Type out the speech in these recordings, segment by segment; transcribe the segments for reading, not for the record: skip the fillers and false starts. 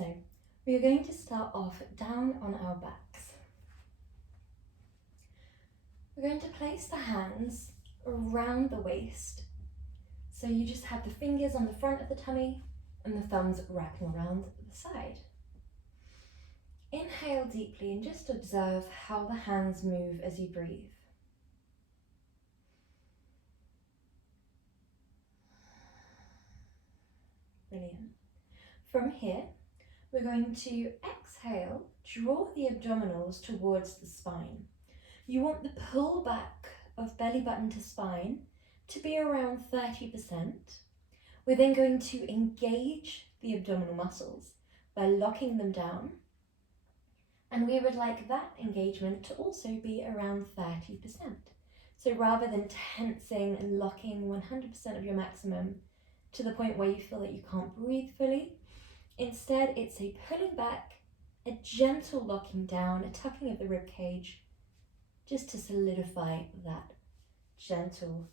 So we are going to start off down on our backs. We're going to place the hands around the waist. So you just have the fingers on the front of the tummy and the thumbs wrapping around the side. Inhale deeply and just observe how the hands move as you breathe. Brilliant. From here, we're going to exhale, draw the abdominals towards the spine. You want the pull back of belly button to spine to be around 30%. We're then going to engage the abdominal muscles by locking them down. And we would like that engagement to also be around 30%. So rather than tensing and locking 100% of your maximum to the point where you feel that you can't breathe fully, instead it's a pulling back, a gentle locking down, a tucking of the rib cage, just to solidify that gentle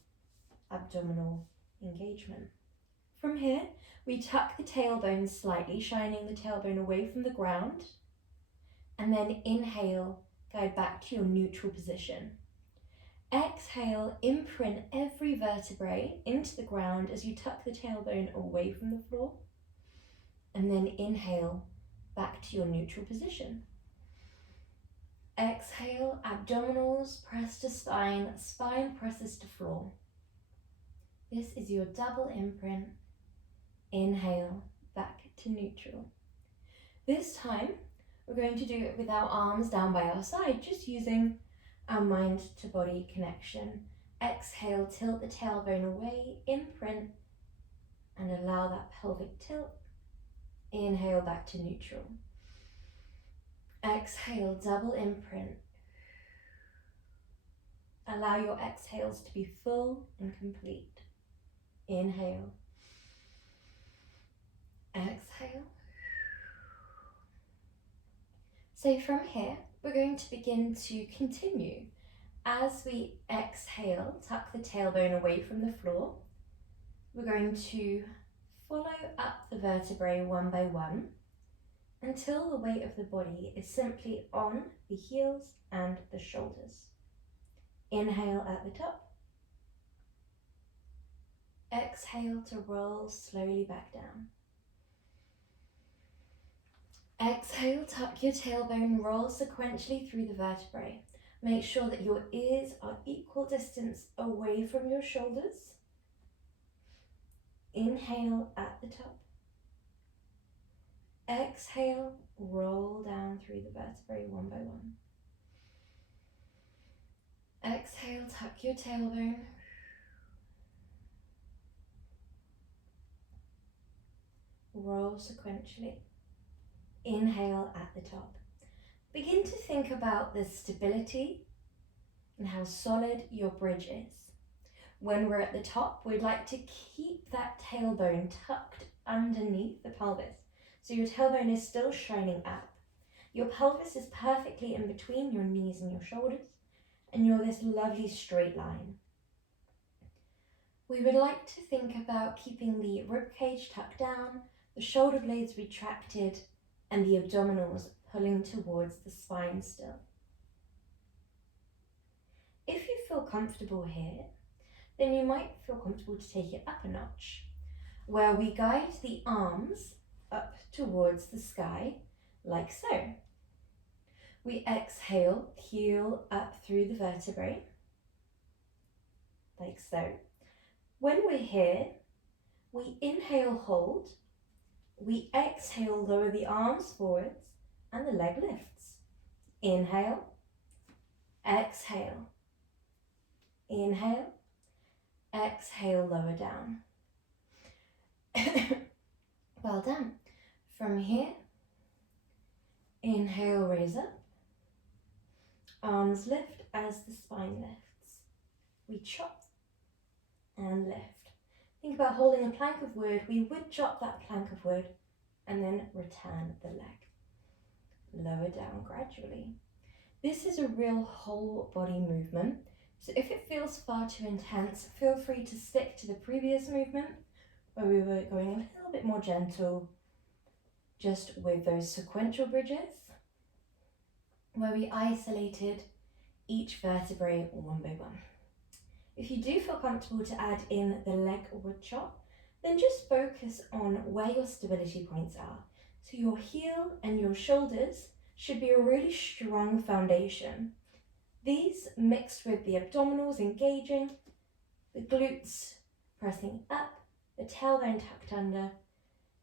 abdominal engagement. From here, we tuck the tailbone slightly, shining the tailbone away from the ground, and then inhale, guide back to your neutral position. Exhale, imprint every vertebrae into the ground as you tuck the tailbone away from the floor, and then inhale back to your neutral position. Exhale, abdominals press to spine, spine presses to floor. This is your double imprint. Inhale, back to neutral. This time, we're going to do it with our arms down by our side, just using our mind to body connection. Exhale, tilt the tailbone away, imprint, and allow that pelvic tilt. Inhale, back to neutral. Exhale, double imprint. Allow your exhales to be full and complete. Inhale. Exhale. So from here, we're going to begin to continue. As we exhale, tuck the tailbone away from the floor. We're going to follow up the vertebrae one by one until the weight of the body is simply on the heels and the shoulders. Inhale at the top. Exhale to roll slowly back down. Exhale, tuck your tailbone, roll sequentially through the vertebrae. Make sure that your ears are equal distance away from your shoulders. Inhale at the top. Exhale, roll down through the vertebrae one by one. Exhale, tuck your tailbone. Roll sequentially. Inhale at the top. Begin to think about the stability and how solid your bridge is. When we're at the top, we'd like to keep that tailbone tucked underneath the pelvis. So your tailbone is still shining up. Your pelvis is perfectly in between your knees and your shoulders, and you're this lovely straight line. We would like to think about keeping the rib cage tucked down, the shoulder blades retracted, and the abdominals pulling towards the spine still. If you feel comfortable here, then you might feel comfortable to take it up a notch, where we guide the arms up towards the sky, like so. We exhale, heel up through the vertebrae, like so. When we're here, we inhale, hold. We exhale, lower the arms forwards, and the leg lifts. Inhale, exhale. Inhale, exhale, lower down. Well done. From here, inhale, raise up. Arms lift as the spine lifts. We chop and lift. Think about holding a plank of wood. We would chop that plank of wood and then return the leg. Lower down gradually. This is a real whole body movement. So if it feels far too intense, feel free to stick to the previous movement where we were going a little bit more gentle just with those sequential bridges, where we isolated each vertebrae one by one. If you do feel comfortable to add in the leg wood chop, then just focus on where your stability points are. So your heel and your shoulders should be a really strong foundation. These mixed with the abdominals engaging, the glutes pressing up, the tailbone tucked under,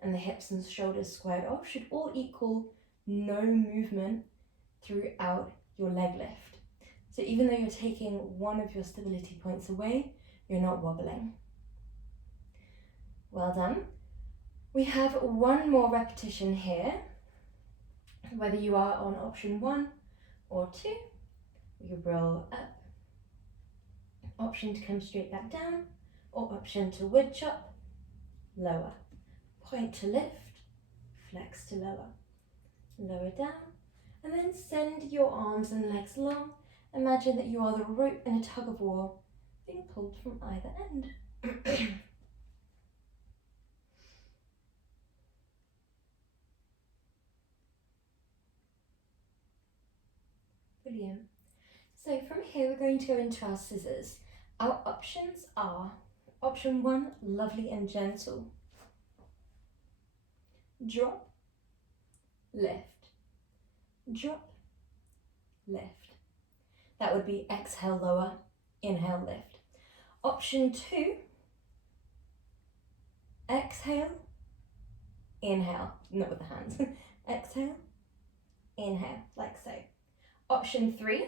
and the hips and shoulders squared off should all equal no movement throughout your leg lift. So even though you're taking one of your stability points away, you're not wobbling. Well done. We have one more repetition here. Whether you are on option 1 or 2, you roll up. Option to come straight back down, or option to wood chop, lower. Point to lift, flex to lower. Lower down, and then send your arms and legs long. Imagine that you are the rope in a tug of war being pulled from either end. Brilliant. So from here we're going to go into our scissors. Our options are option 1, lovely and gentle. Drop, lift, drop, lift. That would be exhale, lower, inhale, lift. Option 2, exhale, inhale, not with the hands. Exhale, inhale, like so. Option 3,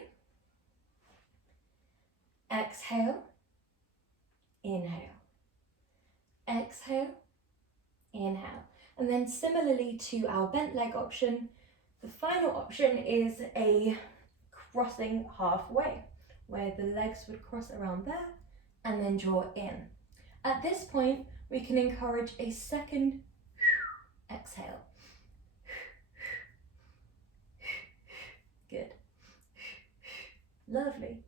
exhale, inhale, exhale, inhale. And then similarly to our bent leg option, the final option is a crossing halfway, where the legs would cross around there and then draw in. At this point, we can encourage a second exhale. Good. Lovely.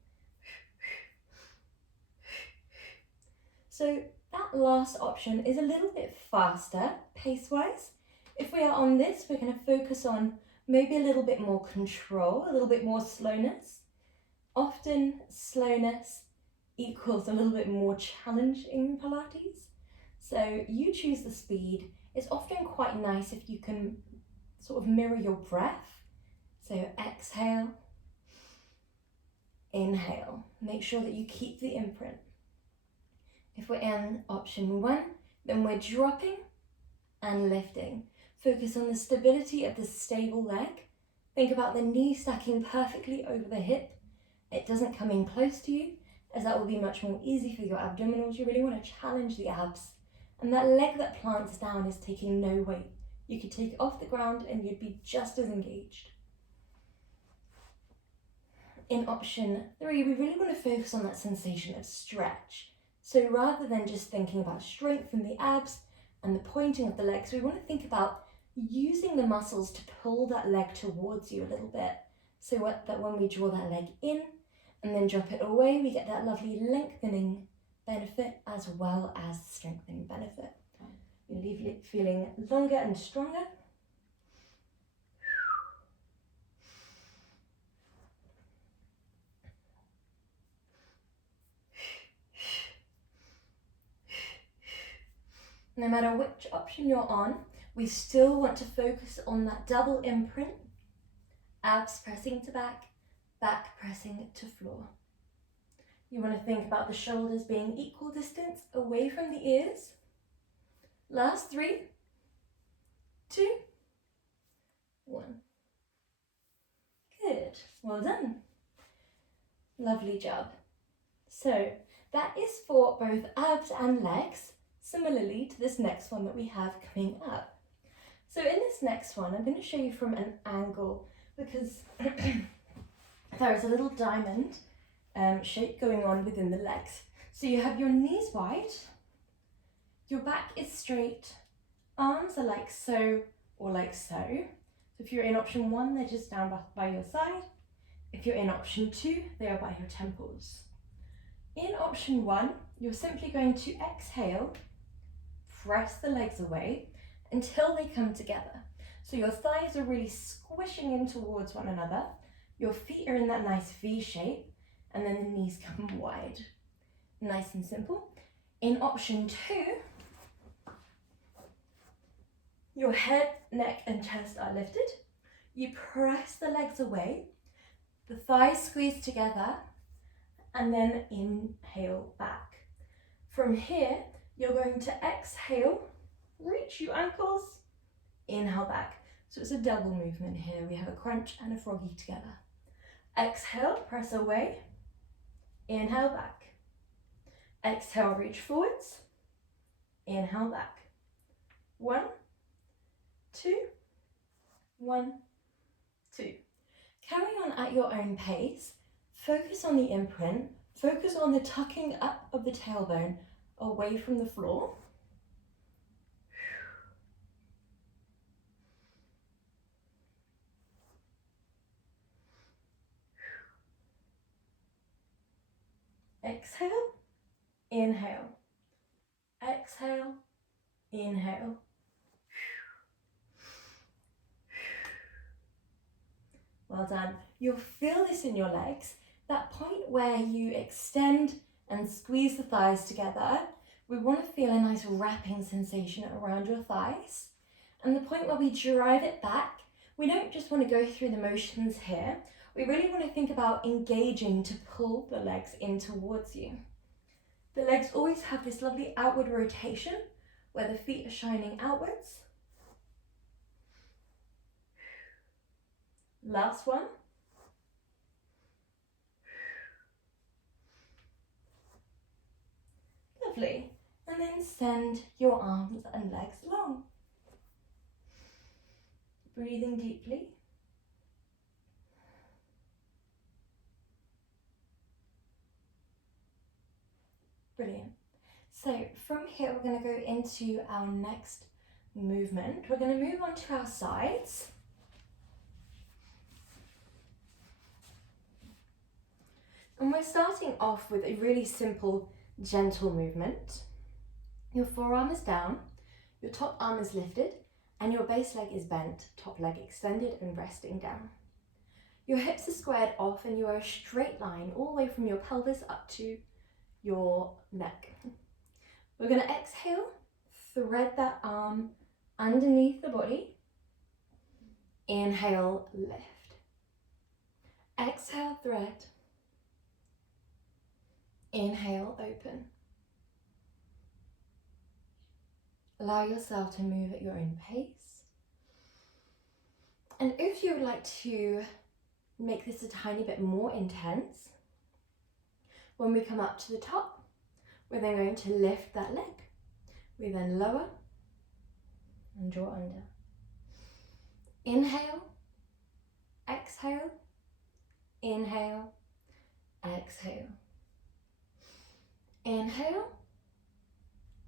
So that last option is a little bit faster pace-wise. If we are on this, we're going to focus on maybe a little bit more control, a little bit more slowness. Often slowness equals a little bit more challenge in Pilates. So you choose the speed. It's often quite nice if you can sort of mirror your breath. So exhale, inhale. Make sure that you keep the imprint. If we're in option 1, then we're dropping and lifting. Focus on the stability of the stable leg. Think about the knee stacking perfectly over the hip. It doesn't come in close to you, as that will be much more easy for your abdominals. You really want to challenge the abs. And that leg that plants down is taking no weight. You could take it off the ground and you'd be just as engaged. In option 3, we really want to focus on that sensation of stretch. So rather than just thinking about strength in the abs and the pointing of the legs, we want to think about using the muscles to pull that leg towards you a little bit. So that when we draw that leg in and then drop it away, we get that lovely lengthening benefit as well as strengthening benefit. You leave it feeling longer and stronger. No matter which option you're on, we still want to focus on that double imprint, abs pressing to back, back pressing to floor. You want to think about the shoulders being equal distance away from the ears. Last 3, 2, 1. Good, well done. Lovely job. So that is for both abs and legs. Similarly to this next one that we have coming up. So in this next one, I'm going to show you from an angle because there is a little diamond shape going on within the legs. So you have your knees wide, your back is straight, arms are like so or like so. So if you're in option 1, they're just down by your side. If you're in option 2, they are by your temples. In option 1, you're simply going to exhale, press the legs away until they come together. So your thighs are really squishing in towards one another. Your feet are in that nice V shape, and then the knees come wide. Nice and simple. In option 2, your head, neck, and chest are lifted. You press the legs away, the thighs squeeze together, and then inhale back. From here, you're going to exhale, reach your ankles, inhale back. So it's a double movement here. We have a crunch and a froggy together. Exhale, press away, inhale back. Exhale, reach forwards, inhale back. 1, 2, 1, 2. Carry on at your own pace. Focus on the imprint. Focus on the tucking up of the tailbone away from the floor. Exhale, inhale. Exhale, inhale. Well done. You'll feel this in your legs, that point where you extend and squeeze the thighs together. We want to feel a nice wrapping sensation around your thighs. And the point where we drive it back, we don't just want to go through the motions here. We really want to think about engaging to pull the legs in towards you. The legs always have this lovely outward rotation where the feet are shining outwards. Last one. Lovely. And then send your arms and legs long. Breathing deeply. Brilliant. So from here, we're going to go into our next movement. We're going to move on to our sides. And we're starting off with a really simple, gentle movement. Your forearm is down, your top arm is lifted, and your base leg is bent, top leg extended and resting down. Your hips are squared off and you are a straight line all the way from your pelvis up to your neck. We're going to exhale, thread that arm underneath the body. Inhale, lift. Exhale, thread. Inhale, open. Allow yourself to move at your own pace. And if you would like to make this a tiny bit more intense, when we come up to the top, we're then going to lift that leg. We then lower and draw under. Inhale, exhale, inhale, exhale. Inhale,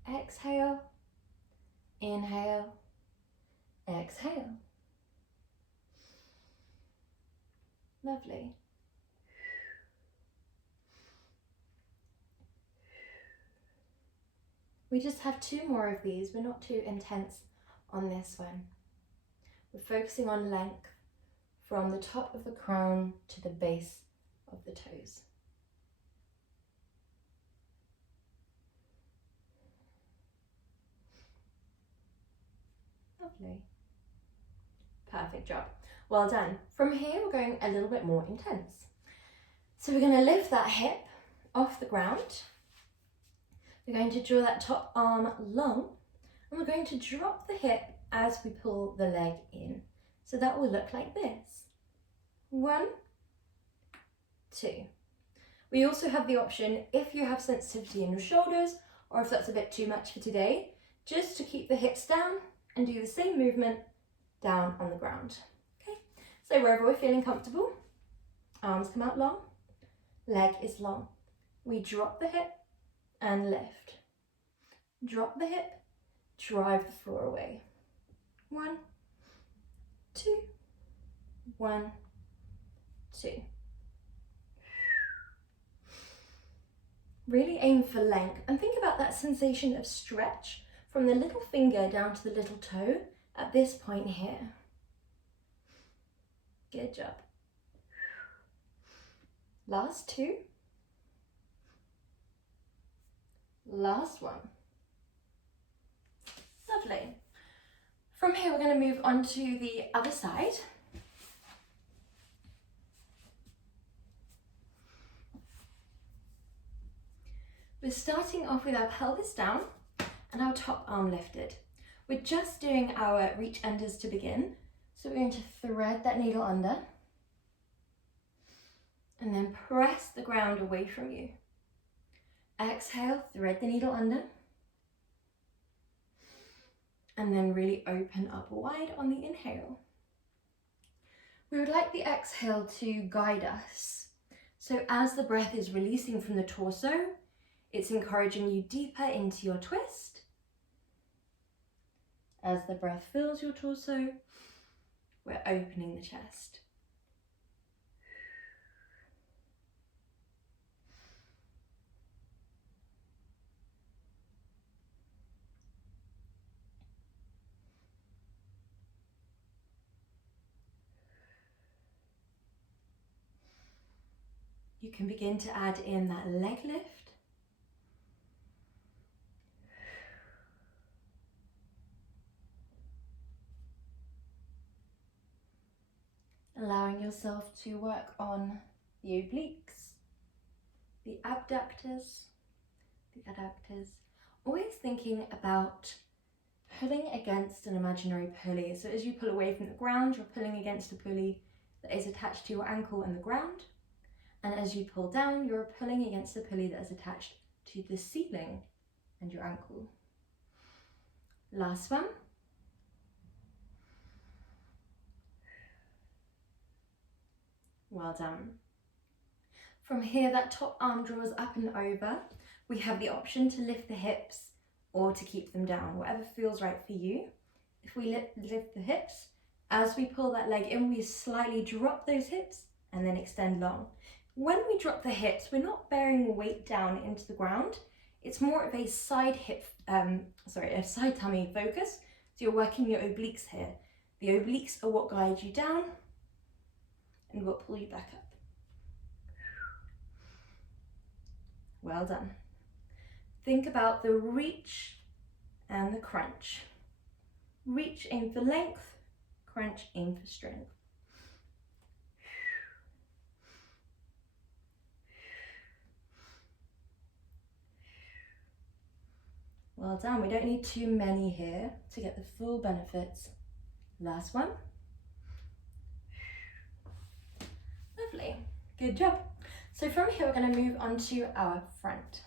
exhale, inhale, exhale. Lovely. We just have 2 more of these. We're not too intense on this one. We're focusing on length from the top of the crown to the base of the toes. Lovely. Perfect job. Well done. From here, we're going a little bit more intense. So we're going to lift that hip off the ground. We're going to draw that top arm long, and we're going to drop the hip as we pull the leg in. So that will look like this. 1, 2. We also have the option, if you have sensitivity in your shoulders, or if that's a bit too much for today, just to keep the hips down and do the same movement down on the ground. Okay, so wherever we're feeling comfortable, arms come out long, leg is long. We drop the hip and lift. Drop the hip, drive the floor away. 1, 2, 1, 2. Really aim for length and think about that sensation of stretch from the little finger down to the little toe at this point here. Good job. Last two. Last one. Lovely. From here, we're going to move on to the other side. We're starting off with our pelvis down and our top arm lifted. We're just doing our reach unders to begin. So we're going to thread that needle under and then press the ground away from you. Exhale, thread the needle under and then really open up wide on the inhale. We would like the exhale to guide us. So as the breath is releasing from the torso, it's encouraging you deeper into your twist. As the breath fills your torso, we're opening the chest. You can begin to add in that leg lift. Allowing yourself to work on the obliques, the abductors, the adductors. Always thinking about pulling against an imaginary pulley. So as you pull away from the ground, you're pulling against a pulley that is attached to your ankle and the ground. And as you pull down, you're pulling against a pulley that is attached to the ceiling and your ankle. Last one. Well done. From here, that top arm draws up and over. We have the option to lift the hips or to keep them down, whatever feels right for you. If we lift the hips, as we pull that leg in, we slightly drop those hips and then extend long. When we drop the hips, we're not bearing weight down into the ground. It's more of a side side tummy focus. So you're working your obliques here. The obliques are what guide you down and will pull you back up. Well done. Think about the reach and the crunch. Reach, aim for length. Crunch, aim for strength. Well done. We don't need too many here to get the full benefits. Last one. Lovely. Good job. So from here, we're going to move on to our front.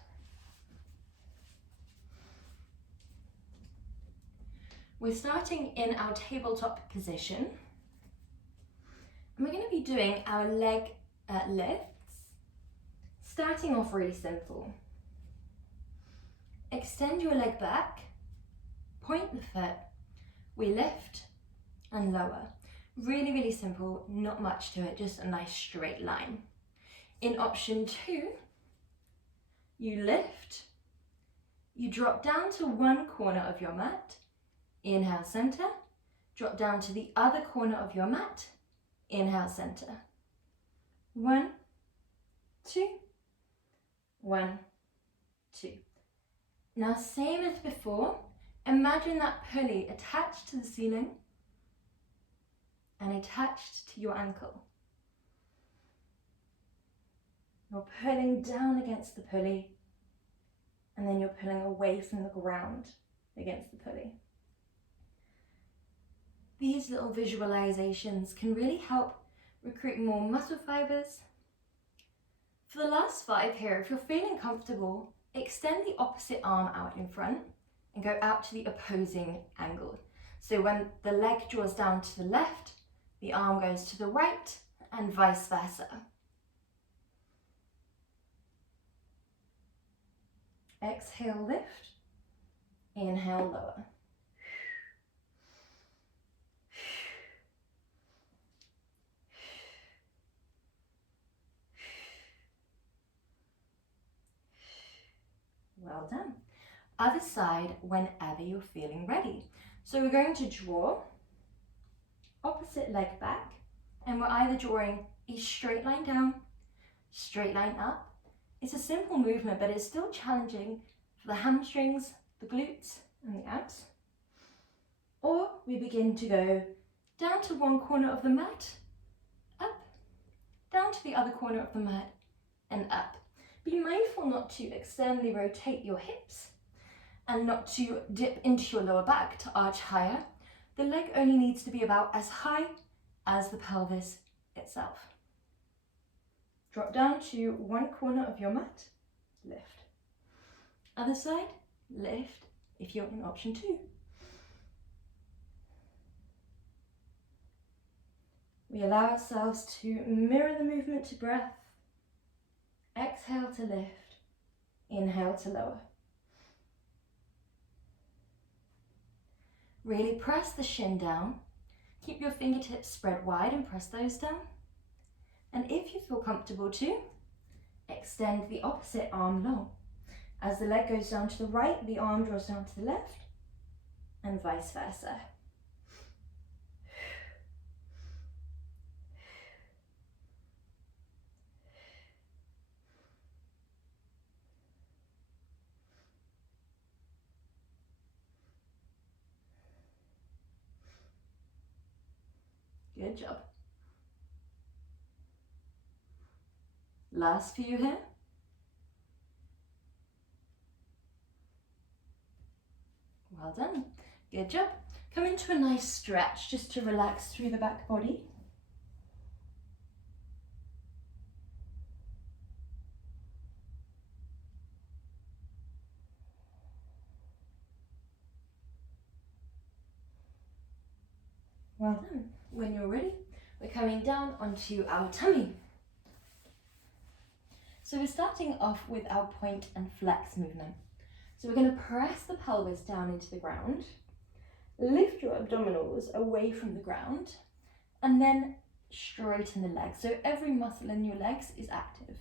We're starting in our tabletop position. And we're going to be doing our leg lifts, starting off really simple. Extend your leg back, point the foot, we lift and lower. Really, really simple, not much to it, just a nice straight line. In option 2, you lift, you drop down to one corner of your mat, inhale center, drop down to the other corner of your mat, inhale center. 1, 2, 1, 2. Now, same as before, imagine that pulley attached to the ceiling and attached to your ankle. You're pulling down against the pulley and then you're pulling away from the ground against the pulley. These little visualizations can really help recruit more muscle fibers. For the last 5 here, if you're feeling comfortable, extend the opposite arm out in front and go out to the opposing angle. So when the leg draws down to the left, the arm goes to the right and vice versa. Exhale, lift. Inhale, lower. Well done. Other side whenever you're feeling ready. So we're going to draw opposite leg back And we're either drawing a straight line down, straight line up. It's a simple movement, but it's still challenging for the hamstrings, the glutes, and the abs. Or we begin to go down to one corner of the mat, up, down to the other corner of the mat, and up. Be mindful not to externally rotate your hips and not to dip into your lower back to arch higher. The leg only needs to be about as high as the pelvis itself. Drop down to one corner of your mat, lift. Other side, lift if you're in option 2. We allow ourselves to mirror the movement to breath. Exhale to lift, inhale to lower. Really press the shin down. Keep your fingertips spread wide and press those down. And if you feel comfortable too, extend the opposite arm long. As the leg goes down to the right, the arm draws down to the left, and vice versa. Good job. Last few here. Well done. Good job. Come into a nice stretch just to relax through the back body. Well done. When you're ready, we're coming down onto our tummy. So we're starting off with our point and flex movement. So we're going to press the pelvis down into the ground, lift your abdominals away from the ground, and then straighten the legs. So every muscle in your legs is active.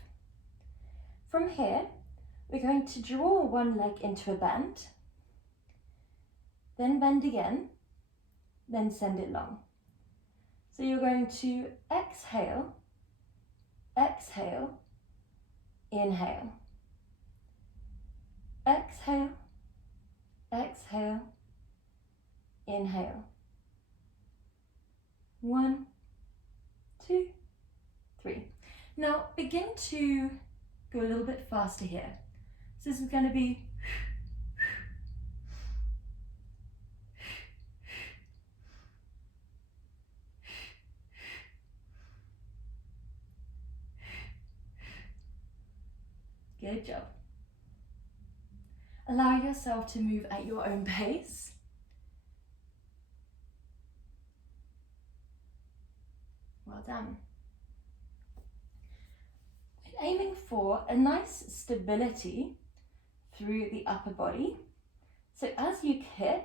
From here, we're going to draw one leg into a bend, then bend again, then send it long. So you're going to exhale, exhale, inhale. Exhale, exhale, inhale. 1, 2, 3. Now begin to go a little bit faster here. So this is going to be good job. Allow yourself to move at your own pace. Well done. We're aiming for a nice stability through the upper body. So as you kick,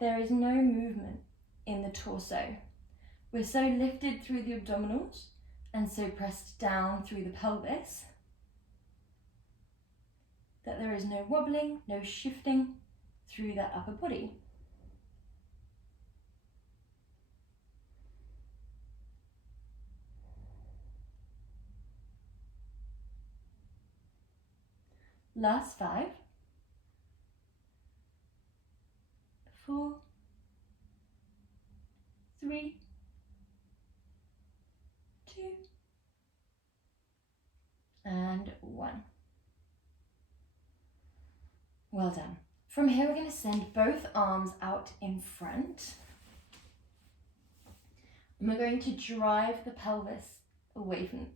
there is no movement in the torso. We're so lifted through the abdominals and so pressed down through the pelvis that there is no wobbling, no shifting through that upper body. Last 5, 4, 3, 2, and 1. Well done. From here, we're going to send both arms out in front. And we're going to drive the pelvis away from,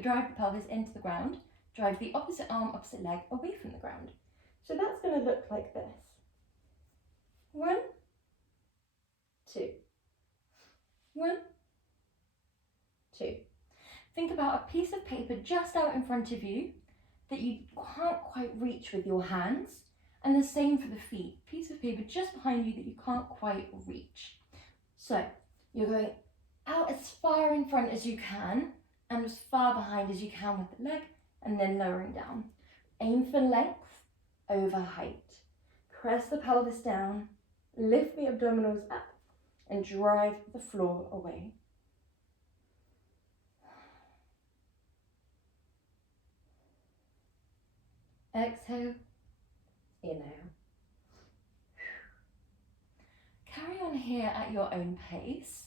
drive the pelvis into the ground, drive the opposite arm, opposite leg away from the ground. So that's going to look like this. 1, 2. 1, 2. Think about a piece of paper just out in front of you that you can't quite reach with your hands, and the same for the feet. Piece of paper just behind you that you can't quite reach. So you're going out as far in front as you can and as far behind as you can with the leg, and then lowering down. Aim for length over height. press the pelvis down, lift the abdominals up, and drive the floor away. Exhale, inhale. Carry on here at your own pace.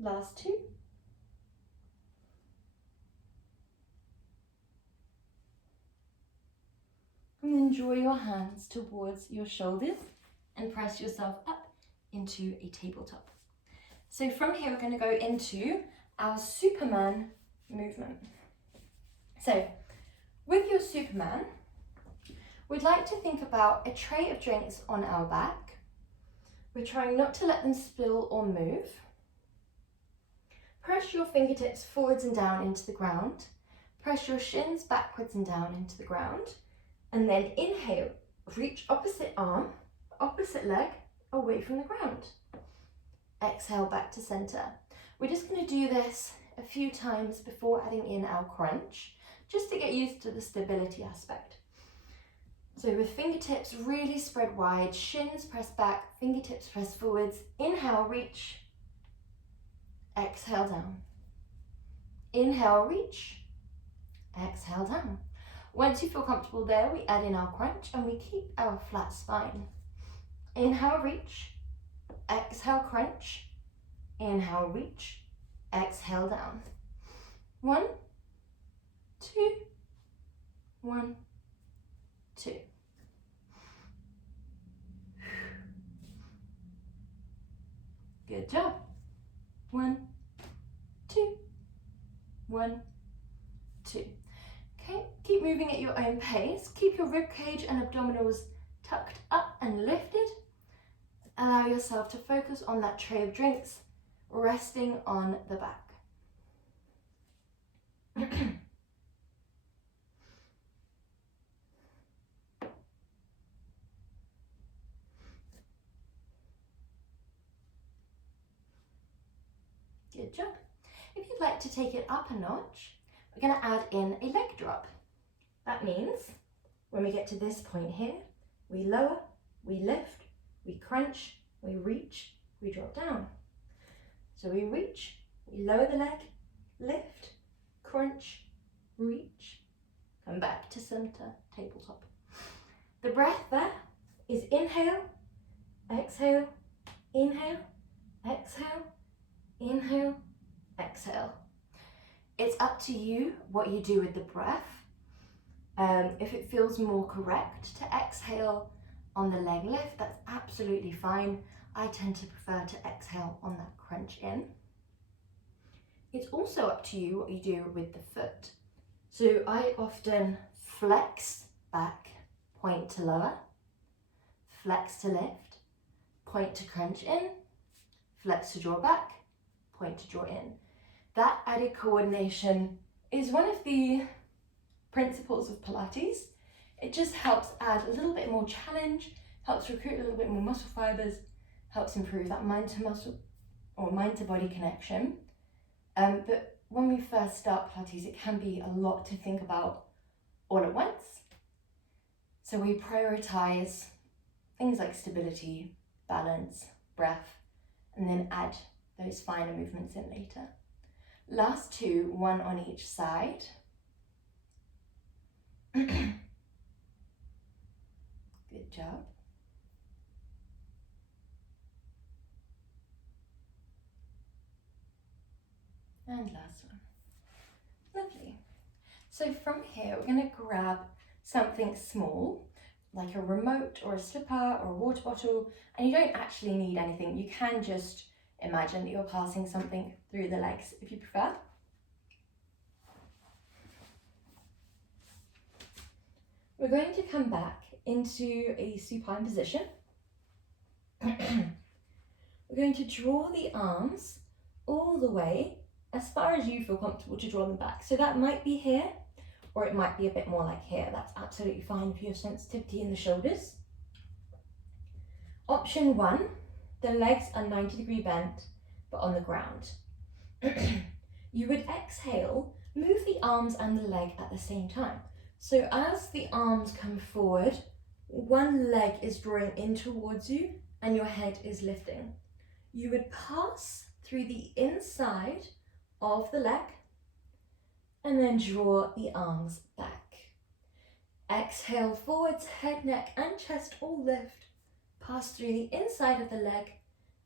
Last two. And then draw your hands towards your shoulders and press yourself up into a tabletop. So from here, we're going to go into our Superman movement. So with your Superman, we'd like to think about a tray of drinks on our back. We're trying not to let them spill or move. Press your fingertips forwards and down into the ground. Press your shins backwards and down into the ground. And then inhale, reach opposite arm, opposite leg, away from the ground. Exhale back to center. We're just going to do this a few times before adding in our crunch, just to get used to the stability aspect. So with fingertips really spread wide, shins press back, fingertips press forwards. Inhale, reach. Exhale down. Inhale, reach. Exhale down. Once you feel comfortable there, we add in our crunch and we keep our flat spine. Inhale, reach. Exhale, crunch. Inhale, reach. Exhale, down. 1, 2, 1, 2. Good job. 1, 2, 1, 2. Okay, keep moving at your own pace. Keep your rib cage and abdominals tucked up and lifted. Allow yourself to focus on that tray of drinks, resting on the back. Good job. If you'd like to take it up a notch, we're going to add in a leg drop. That means when we get to this point here, we lower, we lift, we crunch, we reach, we drop down. So we reach, we lower the leg, lift, crunch, reach, come back to center, tabletop. The breath there is inhale, exhale, inhale, exhale, inhale, exhale. It's up to you what you do with the breath. If it feels more correct to exhale on the leg lift, that's absolutely fine. I tend to prefer to exhale on that crunch in. It's also up to you what you do with the foot. So I often flex back, point to lower, flex to lift, point to crunch in, flex to draw back, point to draw in. That added coordination is one of the principles of Pilates. It just helps add a little bit more challenge, helps recruit a little bit more muscle fibers, helps improve that mind to muscle or mind to body connection. But when we first start Pilates, it can be a lot to think about all at once. So we prioritize things like stability, balance, breath, and then add those finer movements in later. Last two, one on each side. Good job. And last one. Lovely. So from here, we're going to grab something small, like a remote or a slipper or a water bottle, and you don't actually need anything. You can just imagine that you're passing something through the legs if you prefer. We're going to come back into a supine position. We're going to draw the arms all the way as far as you feel comfortable to draw them back. So that might be here, or it might be a bit more like here. That's absolutely fine for your sensitivity in the shoulders. Option 1, the legs are 90-degree bent, but on the ground. You would exhale, move the arms and the leg at the same time. So as the arms come forward, one leg is drawing in towards you and your head is lifting. You would pass through the inside of the leg and then draw the arms back. Exhale forwards, head, neck and chest all lift. Pass through the inside of the leg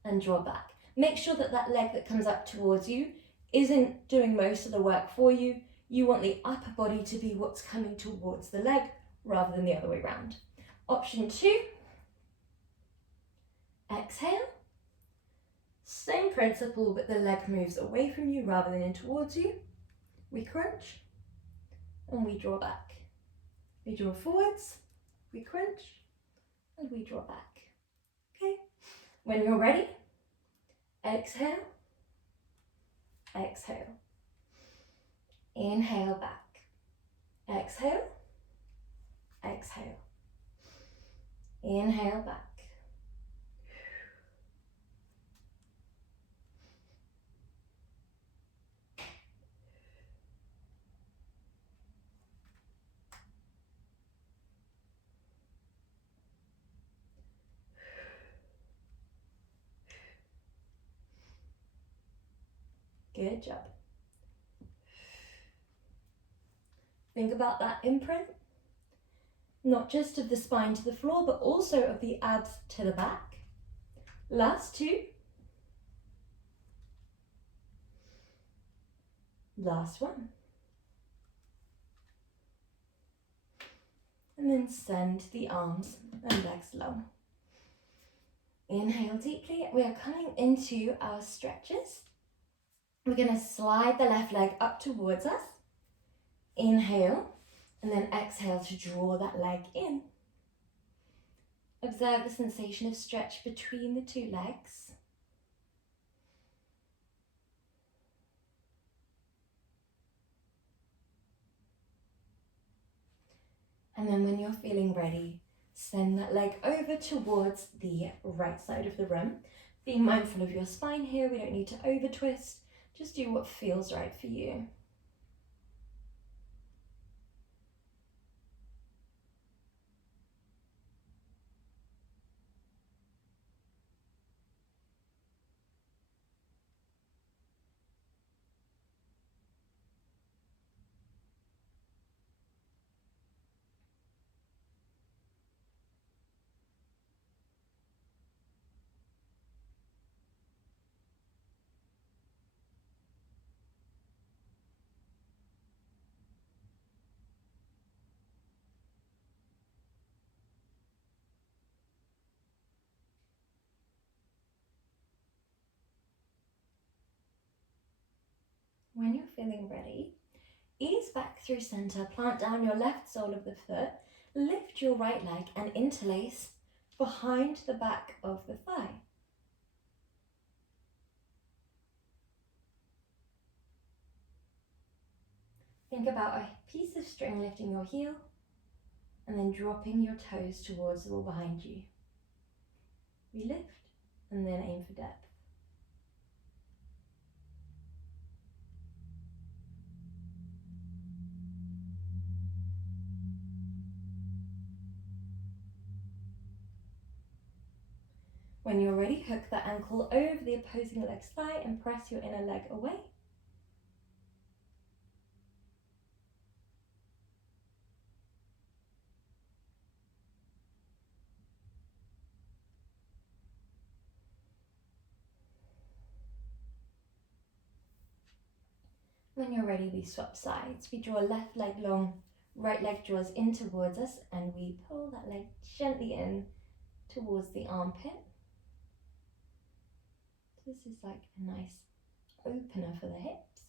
and draw back. Make sure that that leg that comes up towards you isn't doing most of the work for you. You want the upper body to be what's coming towards the leg rather than the other way around. Option 2, exhale. Same principle, but the leg moves away from you rather than in towards you. We crunch and we draw back. We draw forwards, we crunch and we draw back. Okay, when you're ready, exhale, exhale. Inhale back. Exhale, exhale. Inhale back. Good job. Think about that imprint, not just of the spine to the floor, but also of the abs to the back. Last 2. Last 1. And then send the arms and legs low. Inhale deeply. We are coming into our stretches. We're going to slide the left leg up towards us. Inhale, and then exhale to draw that leg in. Observe the sensation of stretch between the 2 legs. And then when you're feeling ready, send that leg over towards the right side of the room. Be mindful of your spine here. We don't need to over twist. Just do what feels right for you. When you're feeling ready, ease back through center, plant down your left sole of the foot, lift your right leg and interlace behind the back of the thigh. Think about a piece of string lifting your heel and then dropping your toes towards the wall behind you. We lift and then aim for depth. When you're ready, hook the ankle over the opposing leg's thigh and press your inner leg away. When you're ready, we swap sides. We draw left leg long, right leg draws in towards us, and we pull that leg gently in towards the armpit. This is like a nice opener for the hips.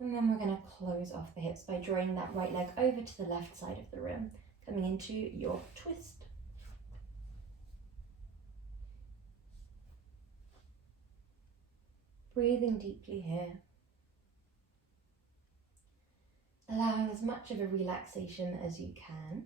And then we're going to close off the hips by drawing that right leg over to the left side of the room, coming into your twist. Breathing deeply here. Allowing as much of a relaxation as you can.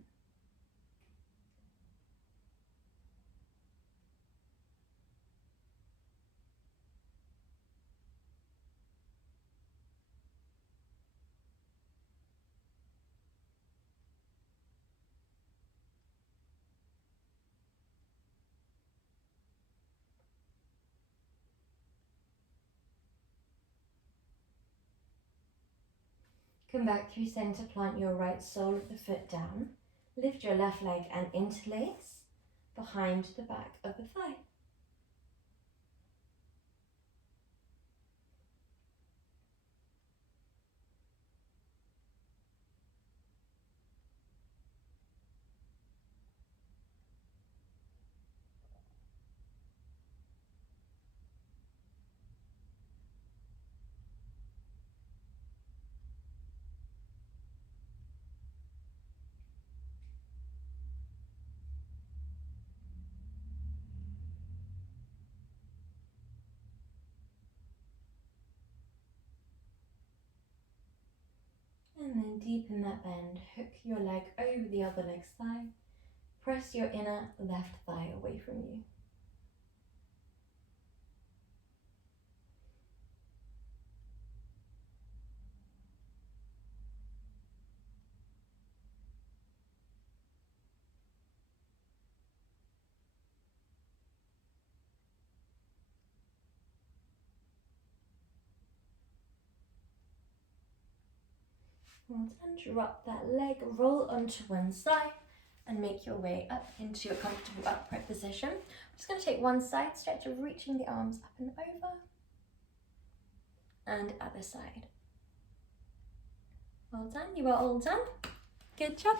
Come back through center, plant your right sole of the foot down. Lift your left leg and interlace behind the back of the thigh. And then deepen that bend. Hook your leg over the other leg's thigh. Press your inner left thigh away from you. Well done. Drop that leg, roll onto one side and make your way up into a comfortable upright position. I'm just going to take one side stretch of reaching the arms up and over. And other side. Well done. You are all done. Good job.